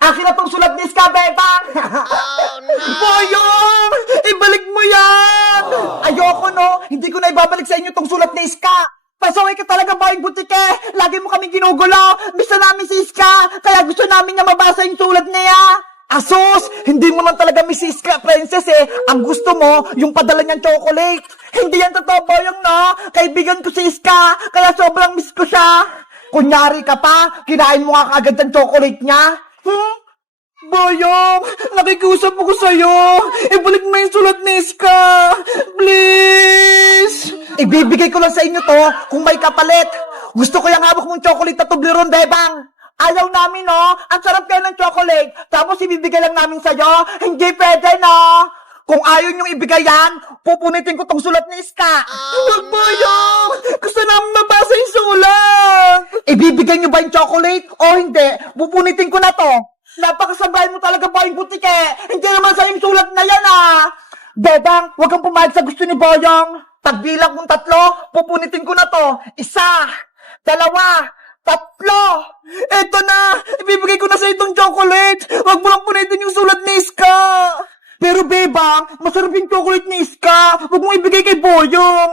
Akin na tong sulat ni Iska, Bebang! Boyong! Ibalik mo yan! Ayoko, no? Hindi ko na ibabalik sa inyo tong sulat ni Iska! Pasaway ka talaga, Boyong Butike! Lagi mo kaming ginugulo! Gusto namin si Iska! Kaya gusto namin na mabasa yung sulat niya! Asos! Hindi mo lang talaga miss si Iska, princess eh! Ang gusto mo, yung padala niyang chocolate! Hindi yan totoo, Boyong, no? Kaibigan ko si Iska! Kaya sobrang miss ko siya! Kunyari ka pa, kinain mo nga kaagad ang chocolate niya. Boyong, nakikusap ako sa'yo. Ibalik mo yung sulat ni Iska. Please. Ibibigay ko lang sa inyo to kung may kapalit. Gusto ko yung hawak mong chocolate na Toblerone, Bebang. Ayaw namin, no? Ang sarap kayo ng chocolate. Tapos ibibigay lang namin sa'yo. Hindi pwede, no? Kung ayaw niyong ibigay yan, pupunitin ko tong sulat ni Iska. Huwag, Boyong! Gusto namin mabasa yung sulat! Ibibigay niyo ba yung chocolate o hindi? Pupunitin ko na to. Napakasabay mo talaga, Boyong Butike. Hindi naman sa yung sulat na yan, ah. Bebang, huwag kang pumayag sa gusto ni Boyong. Pagbilang kong 3, pupunitin ko na to. 1, 2, 3. Eto na! Ibibigay ko na sa itong chocolate! Huwag mo lang punitin yung sulat ni Iska! Pero Bebang, masarap yung chocolate ni Iska! Huwag mong ibigay kay Boyong!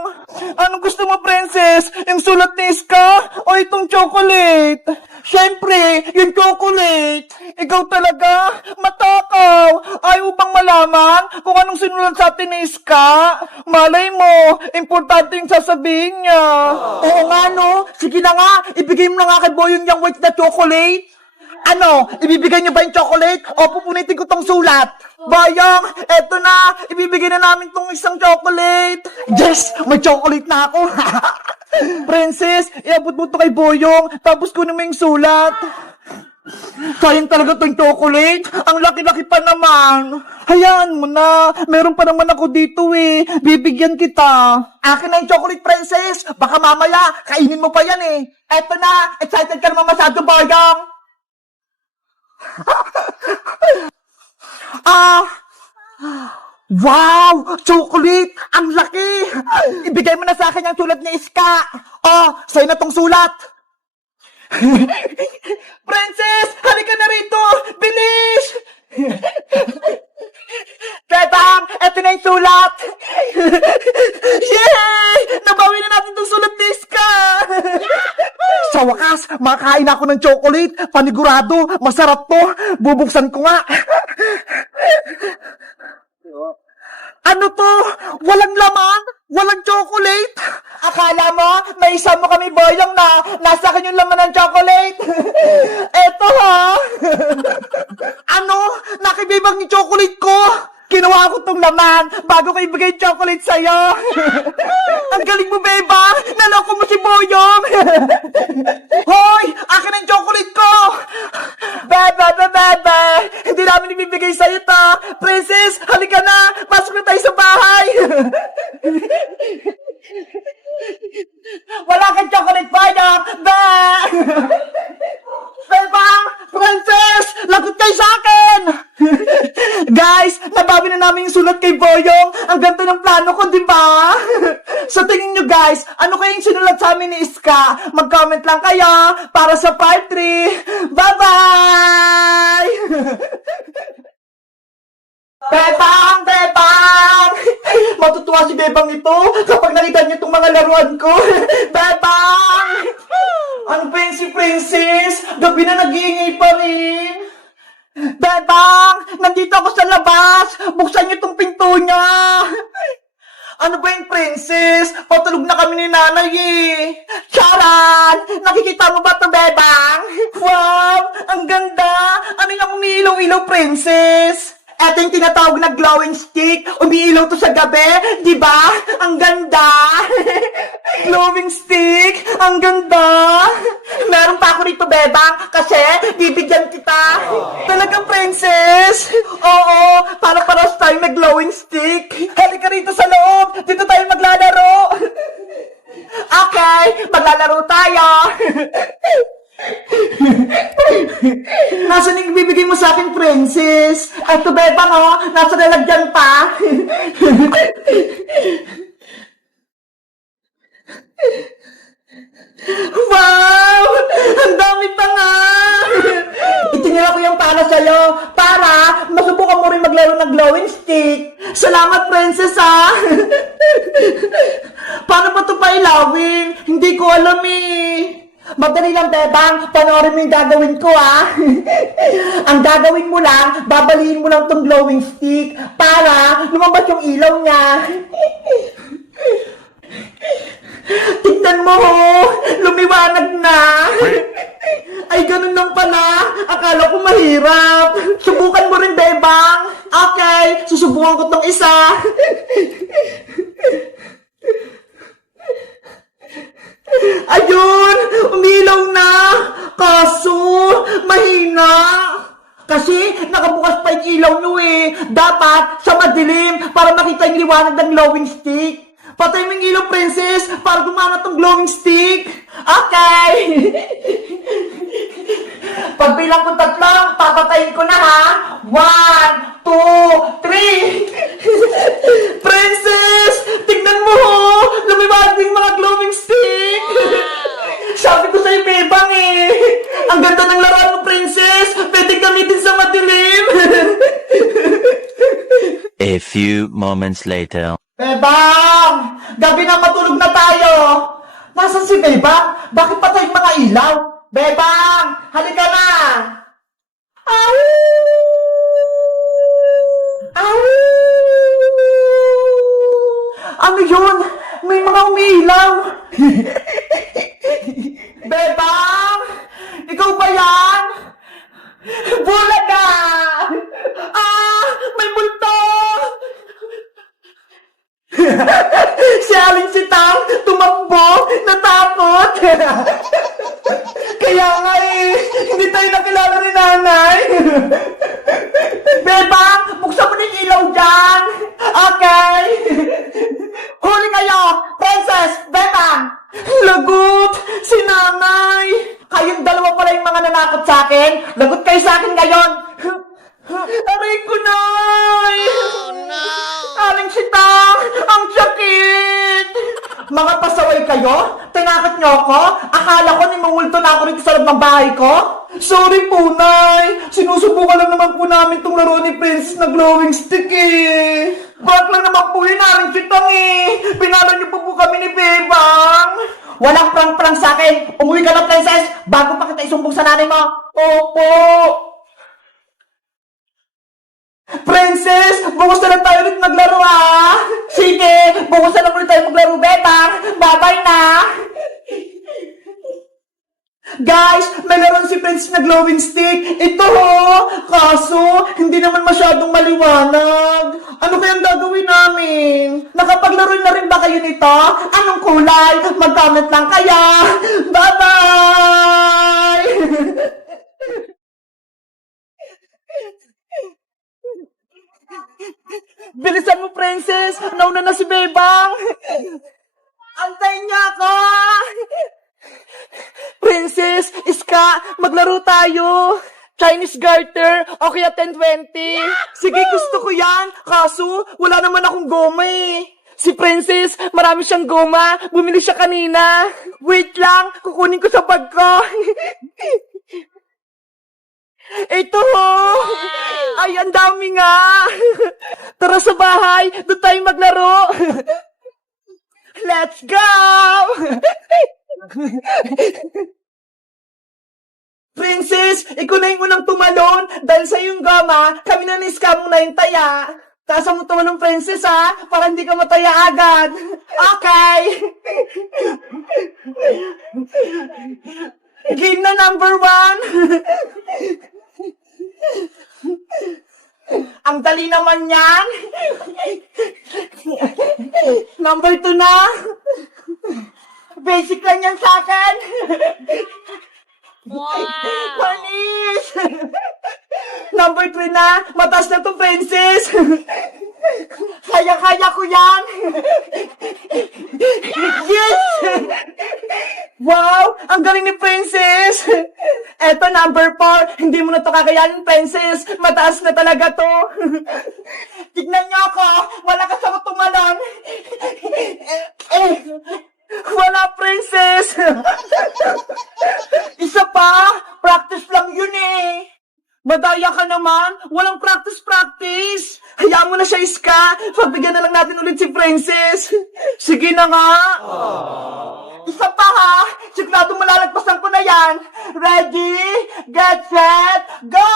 Anong gusto mo, princess? Yung sulat ni Iska o itong chocolate? Siyempre, yung chocolate! Ikaw talaga, matakaw! Ayaw bang malaman kung anong sinulat sa atin ni Iska? Malay mo, importante yung sasabihin niya. Oo nga, no? Sige na nga, ibigay mo na nga kay Boyong yung white na chocolate. Ano, ibibigay niyo ba yung chocolate o pupunitin ko tong sulat? Boyong, eto na, ibibigay na namin tong isang chocolate. Yes, may chocolate na ako. Princess, iabot mo to kay Boyong, tapos kunin mo yung sulat. Sayang talaga tong chocolate. Ang laki-laki pa naman. Hayaan mo na. Meron pa naman ako dito eh. Bibigyan kita. Akin na yung chocolate, princess. Baka mamaya, kainin mo pa yan eh. Eto na, excited ka naman masyado, Boyong. Wow! Chocolate! Ang laki! Ibigay mo na sa akin yung sulat ni Iska! Oh, sa'yo na tong sulat! Princess! Halika na rito! Bilis! Bebang! Eto na yung sulat! Yay! Nabawi na natin tong sulat ni Iska! Sa wakas, makakain ako ng chocolate. Panigurado, masarap to. Bubuksan ko nga. Ano to? Walang laman? Walang chocolate? Akala mo, may isa mo kami, Boyong, na nasa akin yung laman ng chocolate? Eto ha? Ano? Nakibibang yung chocolate ko? Kinuha ko tong laman bago ko ibigay yung chocolate sa'yo. Ang galing mo, Beba! Naloko mo si Boyong! Hoy! Akin ang chocolate ko! Bebe! Hindi namin ibibigay sa'yo ta! Princess, halika na! Pasok na tayo sa bahay! Wala kang chocolate, Boyong! Bebang! Princess! Lagot kayo sa akin! Guys, nabawi na namin yung sulat kay Boyong. Ang ganda ng plano ko, di ba? Sa tingin nyo guys, ano kayang sinulat sa amin ni Iska? Mag-comment lang kayo para sa part 3. Bye-bye! Bebang! Matutuwa si Bebang ito kapag nakita niyo itong mga laruan ko. Bebang! Ano ba yun si Princess? Gabi na nag-iingay pa rin. Bebang! Nandito ako sa labas! Buksan niyo itong pinto niya! Ano ba yung princess? Patulog na kami ni nanay eh! Charan! Nakikita mo ba ito, Bebang? Wow! Ang ganda! Ano yung umiilaw-ilaw, princess? Ito yung tinatawag na glowing stick. Umiilaw to sa gabi. Di ba? Ang ganda! Glowing stick! Ang ganda! Meron pa ako rito, Bebang, kasi bibigyan kita. Talagang princess? Oo, para tayo may glowing stick. Halika rito sa loob. Dito tayo maglalaro. Okay, maglalaro tayo. Nasaan yung bibigay mo sa akin, princess? Ito, Bebang, oh. Nasa lalagyan pa. Wow! Ang dami pa nga! Itinira ko yung para para sa'yo, para masubukan mo rin maglaro ng glowing stick. Salamat, princess, ha? Paano ba ito pailawin? Hindi ko alam, eh. Madali lang, Bebang. Panoorin mo yung gagawin ko, ha? Ang gagawin mo lang, babaliin mo lang tong glowing stick para lumabas yung ilaw niya. Tignan mo, lumiwanag na. Ay, ganun lang pala. Akala ko mahirap. Subukan mo rin, Bebang. Okay, susubukan ko tong isa. Ayun, umilaw na. Kaso, mahina. Kasi nakabukas pa yung ilaw nyo eh. Dapat sa madilim para makita yung liwanag ng glowing stick. Patay mo yung ilaw, princess, para gumana tong glowing stick. Okay. Pagbilang ko 3, papatayin ko na, ha? 1, 2, 3. Princess, tignan mo, lumiwanag yung mga glowing stick. Sabi ko sa'yo, Bebang, eh. Ang ganda ng laruan mo, princess. Pwede gamitin sa madilim. A few moments later. Bebang! Gabi na, matulog na tayo! Nasaan si Bebang? Bakit patay yung mga ilaw? Bebang! Halika na! Au! Au! Ano yun? May mga umiilaw! Bebang! Ikaw ba yan? Bulaga! Ah! May multo! Si Aling Sitang tumakbo, natakot. Kaya nga eh, hindi tayo nakilala ni nanay. Bebang, buksan mo na yung ilaw dyan. Okay. Huli kayo, princess, Bebang. Lagot, si nanay. Kayong dalawa pala yung mga nanakot sa akin. Lagot kayo sa akin ngayon. Aray ko, nay. Oh, no. Aling Sitang, ang sakit! Mga pasaway kayo? Tinakot niyo ako? Akala ko nimumulto na ako rito sa loob ng bahay ko? Sorry po, Nay! Sinusubukan lang naman po namin itong laro ni Princess na glowing stick, eh! Bakit lang naman po yun, Aling Sitang, eh! Pinala niyo po kami ni Bebang! Walang prang-prang sa akin! Umuwi ka na, Princess! Bago pa kita isumbong sa nanay mo! Opo! Princess, bukas na lang tayo ulit maglaro, ha? Sige, bukas na lang ulit tayo maglaro, Bebang. Bye-bye na. Guys, may laruan si Princess na glowing stick. Ito, ho. Kaso, hindi naman masyadong maliwanag. Ano kayang gagawin namin? Nakapaglaro na rin ba kayo nito? Anong kulay? Mag-comment lang kaya. Bye-bye! Bilisan mo, Princess! Nauna na si Bebang! Antayin niya ako! Princess, Iska, maglaro tayo! Chinese garter, o kaya 10-20. Sige, gusto ko yan. Kaso, wala naman akong goma eh. Si Princess, marami siyang goma. Bumili siya kanina. Wait lang, kukunin ko sa bag ko. Ito ho! Ay, ang dami nga! Tara sa bahay, doon tayo maglaro! Let's go! Princess, ikaw na yung unang tumalon dahil sa yung gama, kami na ni-scam na yung taya. Tasa mo tumalon, Princess, ha? Para hindi ka mataya agad. Okay! Game na number 1! Ang dali naman yan. Number 2 na. Basic lang yan sa akin. Wow! Panis! Number 3 na. Mataas na to, Princess. Kaya-kaya ko yan. Yes! Wow! Ang galing ni Princess! Eto, number 4. Hindi mo na to kakayanin, Princess. Mataas na talaga to. Tignan niyo ako. Wala ka sa tumalon. Wala, Princess. Isa pa. Practice lang yun eh. Madaya ka naman. Walang practice. Hayaan mo na siya, Iska. Pagbigyan na lang natin ulit si Princess. Sige na nga. Isa pa ha. Sigurado malalagpasan ko na yan. Ready, get set, go!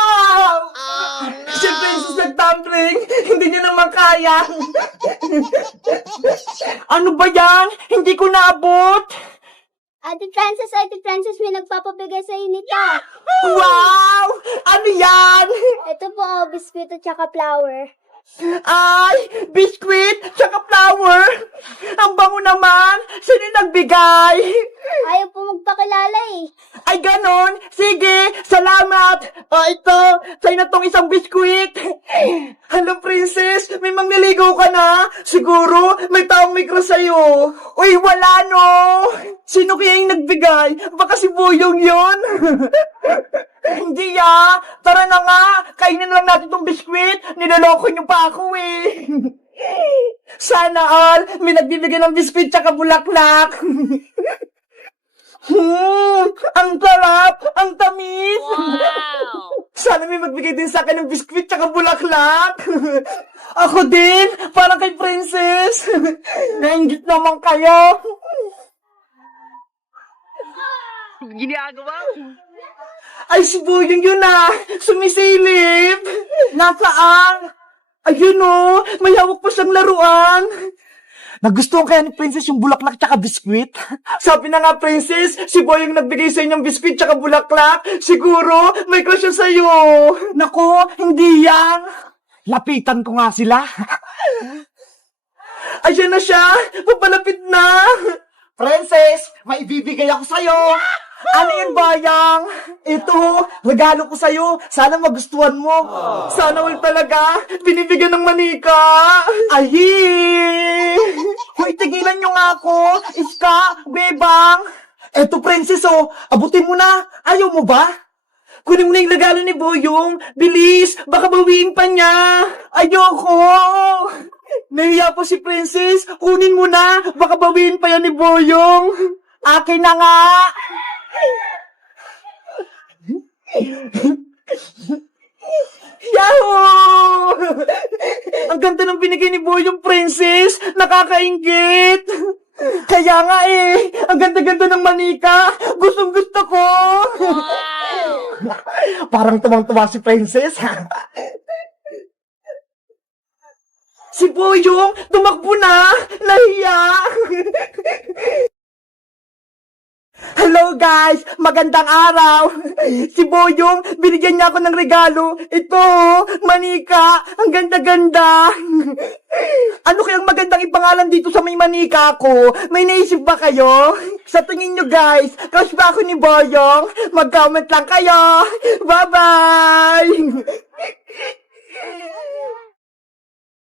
Si Princess nagtumbling. Hindi niya naman kaya. Ano ba yan? Hindi ko naabot. Ate Frances, may nagpapabigay sa nito. Wow! Ano yan? Ito po, biskuit at saka flour. Ay, biskuit, tsaka flour. Ang bango naman. Sino yung nagbigay? Ayaw po magpakilala eh. Ay, ganon. Sige, salamat. Ito, sa'yo na tong isang biskuit. Hello, Princess. May mangliligaw ka na? Siguro, may taong may crush sa'yo. Uy, wala no. Sino kaya yung nagbigay? Baka si Boyong yon. Hindi Tara na nga. Kainin lang natin tong biskuit. Niloloko niyo pa ako eh. Sana all, may nagbibigay ng biskuit tsaka bulaklak. Ang sarap! Ang tamis! Wow! Sana may magbigay din sa akin ng biskuit tsaka bulaklak. Ako din, parang kay Princess. Nainggit naman kayo. Ginagawa? Ay, si Boyong yun sumisilip. Nasaan? Ayun may hawak pa siyang laruan. Nagustuhan kaya ni Princess yung bulaklak tsaka biskwit? Sabi na nga, Princess, si Boyong nagbigay sa inyong biskwit tsaka bulaklak. Siguro, may crush siya sa'yo. Nako, hindi yan. Lapitan ko nga sila. Ayan na siya. Papalapit na. Princess, may ibibigay ako sa'yo. Ano yun, Bayang? Ito, regalo ko sa'yo. Sana magustuhan mo. Sana all talaga. Binibigyan ng manika. Ayi! Hoy, tigilan nyo nga ako. Iska, Bebang. Eto, Princess, abutin mo na. Ayaw mo ba? Kunin mo na yung regalo ni Boyong. Bilis, baka bawiin pa niya. Ayoko. Nahiya po si Princess. Kunin mo na. Baka bawiin pa yan ni Boyong. Akin na nga. Yahoo! Ang ganda ng binigay ni Boyong, Princess. Nakakaingit. Kaya nga ang ganda-ganda ng manika. Gustong-gusto ko. Parang tumang-tuwa si Princess. Si Boyong, tumakbo na. Nahiya. Hello guys! Magandang araw! Si Boyong, binigyan niya ako ng regalo. Ito, manika. Ang ganda-ganda. Ano kayang magandang ipangalan dito sa may manika ko? May naisip ba kayo? Sa tingin nyo guys, crush ba ako ni Boyong? Mag-comment lang kayo. Bye-bye!